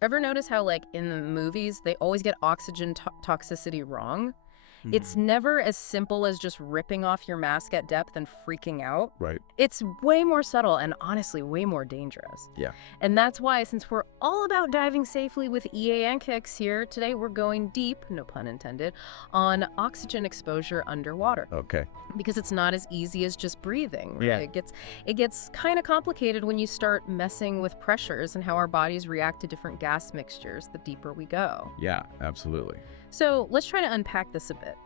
Ever notice how, like, in the movies, they always get oxygen toxicity wrong? It's Mhm. never as simple as just ripping off your mask at depth and freaking out. Right. It's way more subtle and honestly way more dangerous. Yeah. And that's why, since we're all about diving safely with EAN kicks here, today we're going deep, no pun intended, on oxygen exposure underwater. Okay. Because it's not as easy as just breathing. Right? Yeah. It gets kind of complicated when you start messing with pressures and how our bodies react to different gas mixtures the deeper we go. Yeah, absolutely. So let's try to unpack this a bit.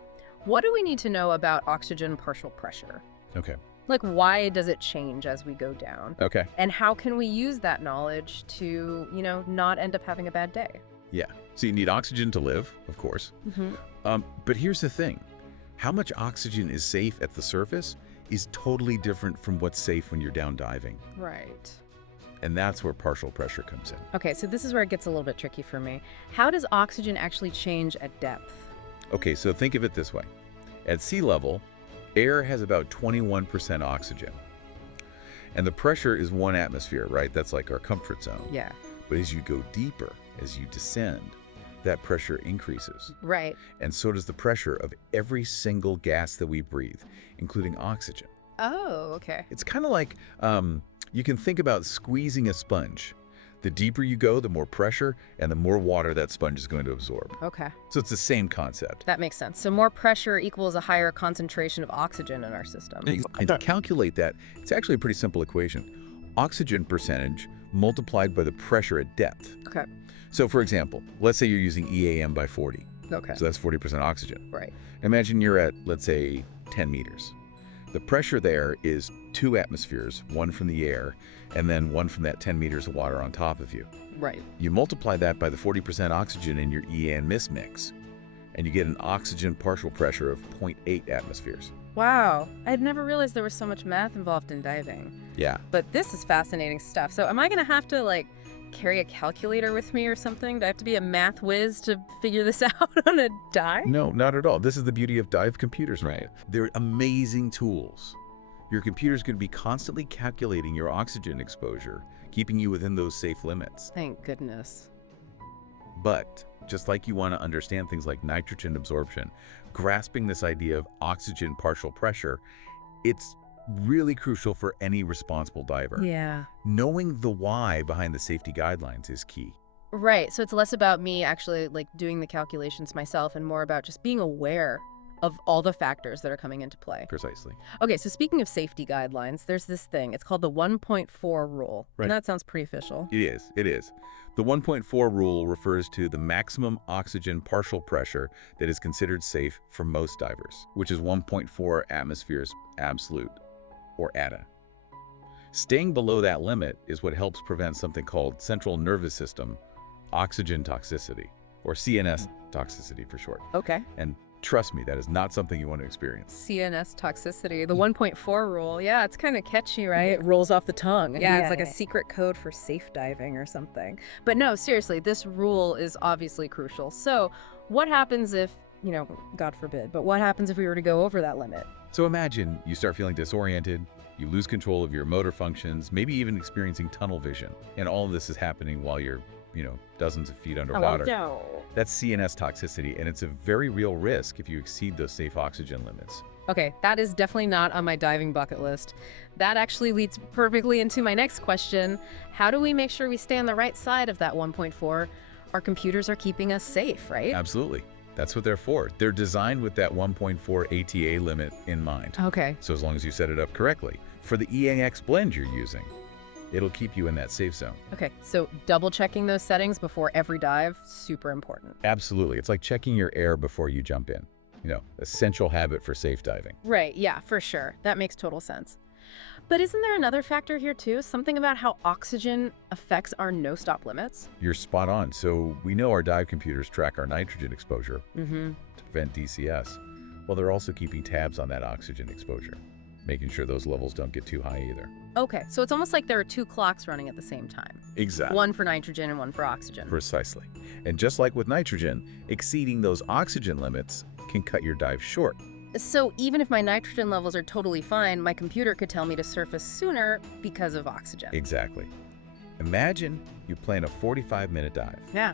What do we need to know about oxygen partial pressure? Okay. Like, why does it change as we go down? Okay. And how can we use that knowledge to, not end up having a bad day? Yeah. So you need oxygen to live, of course. But here's the thing. How much oxygen is safe at the surface is totally different from what's safe when you're down diving. Right. And that's where partial pressure comes in. Okay, so this is where it gets a little bit tricky for me. How does oxygen actually change at depth? Okay, so think of it this way. At sea level, air has about 21% oxygen. And the pressure is 1 atmosphere, right? That's like our comfort zone. Yeah. But as you go deeper, as you descend, that pressure increases. Right. And so does the pressure of every single gas that we breathe, including oxygen. Oh, okay. It's kind of like you can think about squeezing a sponge. The deeper you go, the more pressure and the more water that sponge is going to absorb. Okay. So it's the same concept. That makes sense. So more pressure equals a higher concentration of oxygen in our system. And to calculate that, it's actually a pretty simple equation. Oxygen percentage multiplied by the pressure at depth. Okay. So for example, let's say you're using EAM by 40. Okay. So that's 40% oxygen. Right. Imagine you're at, let's say, 10 meters. The pressure there is 2 atmospheres, 1 from the air, and then 1 from that 10 meters of water on top of you. Right. You multiply that by the 40% oxygen in your EAN mix, and you get an oxygen partial pressure of 0.8 atmospheres. Wow. I'd never realized there was so much math involved in diving. Yeah. But this is fascinating stuff. So am I going to have to, like, carry a calculator with me or something? Do I have to be a math whiz to figure this out on a dive? No, not at all. This is the beauty of dive computers. Right. They're amazing tools. Your computer's going to be constantly calculating your oxygen exposure, keeping you within those safe limits. Thank goodness. But just like you want to understand things like nitrogen absorption, grasping this idea of oxygen partial pressure, it's really crucial for any responsible diver. Yeah. Knowing the why behind the safety guidelines is key. Right. So it's less about me actually, like, doing the calculations myself and more about just being aware of all the factors that are coming into play. Precisely. Okay, so speaking of safety guidelines, there's this thing. It's called the 1.4 rule. Right. And that sounds pretty official. It is. It is. The 1.4 rule refers to the maximum oxygen partial pressure that is considered safe for most divers, which is 1.4 atmospheres absolute, or ATA. Staying below that limit is what helps prevent something called central nervous system oxygen toxicity, or CNS toxicity for short. Okay. And trust me, that is not something you want to experience. CNS toxicity, the 1.4 rule. Yeah, it's kind of catchy, right? It rolls off the tongue. Yeah, it's like a secret code for safe diving or something. But no, seriously, this rule is obviously crucial. So what happens if, God forbid, but what happens if we were to go over that limit? So imagine you start feeling disoriented, you lose control of your motor functions, maybe even experiencing tunnel vision. And all of this is happening while you're, dozens of feet underwater. no. That's CNS toxicity, and it's a very real risk if you exceed those safe oxygen limits. Okay, that is definitely not on my diving bucket list. That actually leads perfectly into my next question. How do we make sure we stay on the right side of that 1.4? Our computers are keeping us safe, right? Absolutely. That's what they're for. They're designed with that 1.4 ATA limit in mind. Okay. So as long as you set it up correctly. For the EAX blend you're using, it'll keep you in that safe zone. Okay, so double checking those settings before every dive, super important. Absolutely. It's like checking your air before you jump in. Essential habit for safe diving. Right, yeah, for sure. That makes total sense. But isn't there another factor here too? Something about how oxygen affects our no-stop limits? You're spot on. So we know our dive computers track our nitrogen exposure Mm-hmm. to prevent DCS. Well, they're also keeping tabs on that oxygen exposure, making sure those levels don't get too high either. Okay, so it's almost like there are 2 clocks running at the same time. Exactly. One for nitrogen and one for oxygen. Precisely. And just like with nitrogen, exceeding those oxygen limits can cut your dive short. So even if my nitrogen levels are totally fine, my computer could tell me to surface sooner because of oxygen. Exactly. Imagine you plan a 45-minute dive, Yeah.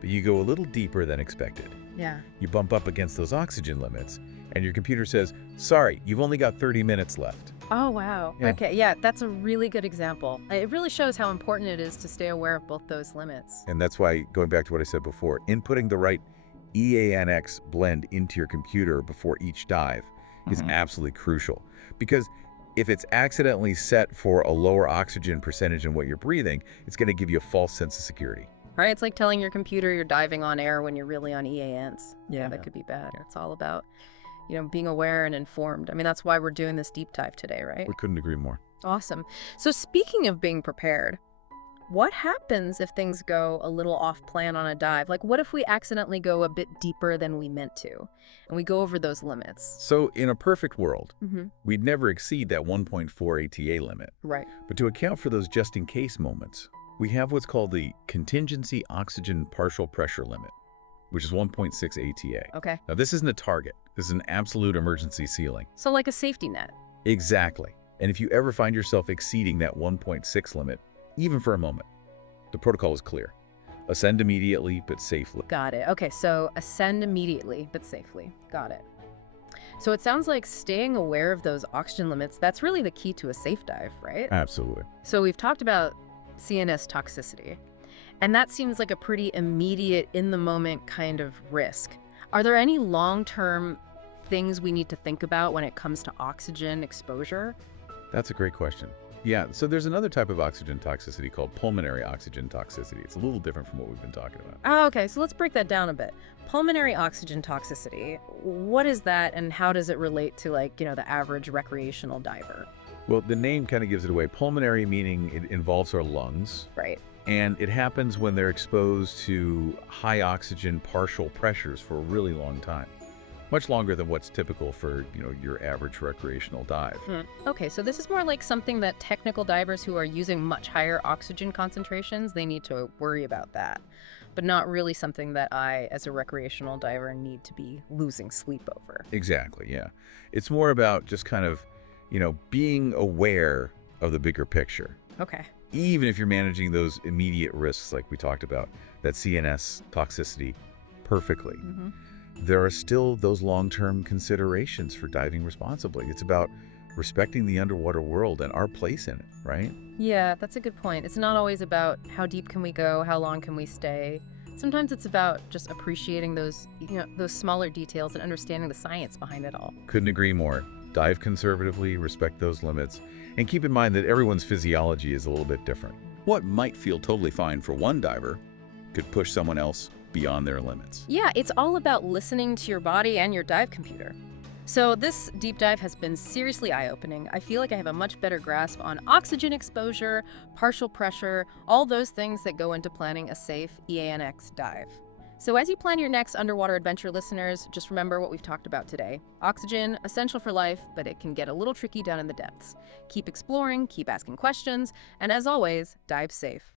but you go a little deeper than expected. Yeah. You bump up against those oxygen limits, and your computer says, sorry, you've only got 30 minutes left. Oh, wow. Yeah. Okay, yeah, that's a really good example. It really shows how important it is to stay aware of both those limits. And that's why, going back to what I said before, inputting the right EANX blend into your computer before each dive is absolutely crucial. Because if it's accidentally set for a lower oxygen percentage in what you're breathing, it's going to give you a false sense of security. Right? It's like telling your computer you're diving on air when you're really on EANs. Yeah, that could be bad. It's all about, being aware and informed. I mean, that's why we're doing this deep dive today, right? We couldn't agree more. Awesome. So speaking of being prepared, what happens if things go a little off plan on a dive? Like, what if we accidentally go a bit deeper than we meant to, and we go over those limits? So in a perfect world, we'd never exceed that 1.4 ATA limit. Right. But to account for those just-in-case moments, we have what's called the contingency oxygen partial pressure limit, which is 1.6 ATA. Okay. Now, this isn't a target. This is an absolute emergency ceiling. So like a safety net. Exactly. And if you ever find yourself exceeding that 1.6 limit, even for a moment, the protocol is clear. Ascend immediately, but safely. Got it. Okay, so ascend immediately, but safely. Got it. So it sounds like staying aware of those oxygen limits, that's really the key to a safe dive, right? Absolutely. So we've talked about CNS toxicity, and that seems like a pretty immediate, in-the-moment kind of risk. Are there any long-term things we need to think about when it comes to oxygen exposure? That's a great question. Yeah, so there's another type of oxygen toxicity called pulmonary oxygen toxicity. It's a little different from what we've been talking about. Oh, okay, so let's break that down a bit. Pulmonary oxygen toxicity, what is that and how does it relate to the average recreational diver? Well, the name kind of gives it away. Pulmonary meaning it involves our lungs. Right. And it happens when they're exposed to high oxygen partial pressures for a really long time. Much longer than what's typical for, your average recreational dive. Okay, so this is more like something that technical divers who are using much higher oxygen concentrations, they need to worry about that. But not really something that I, as a recreational diver, need to be losing sleep over. Exactly, yeah. It's more about just kind of, being aware of the bigger picture. Okay. Even if you're managing those immediate risks like we talked about, that CNS toxicity perfectly. There are still those long-term considerations for diving responsibly. It's about respecting the underwater world and our place in it, right? Yeah, that's a good point. It's not always about how deep can we go, how long can we stay. Sometimes it's about just appreciating those, those smaller details and understanding the science behind it all. Couldn't agree more. Dive conservatively, respect those limits, and keep in mind that everyone's physiology is a little bit different. What might feel totally fine for one diver could push someone else beyond their limits. Yeah, it's all about listening to your body and your dive computer. So this deep dive has been seriously eye-opening. I feel like I have a much better grasp on oxygen exposure, partial pressure, all those things that go into planning a safe EANX dive. So as you plan your next underwater adventure, listeners, just remember what we've talked about today. Oxygen, essential for life, but it can get a little tricky down in the depths. Keep exploring, keep asking questions, and as always, dive safe.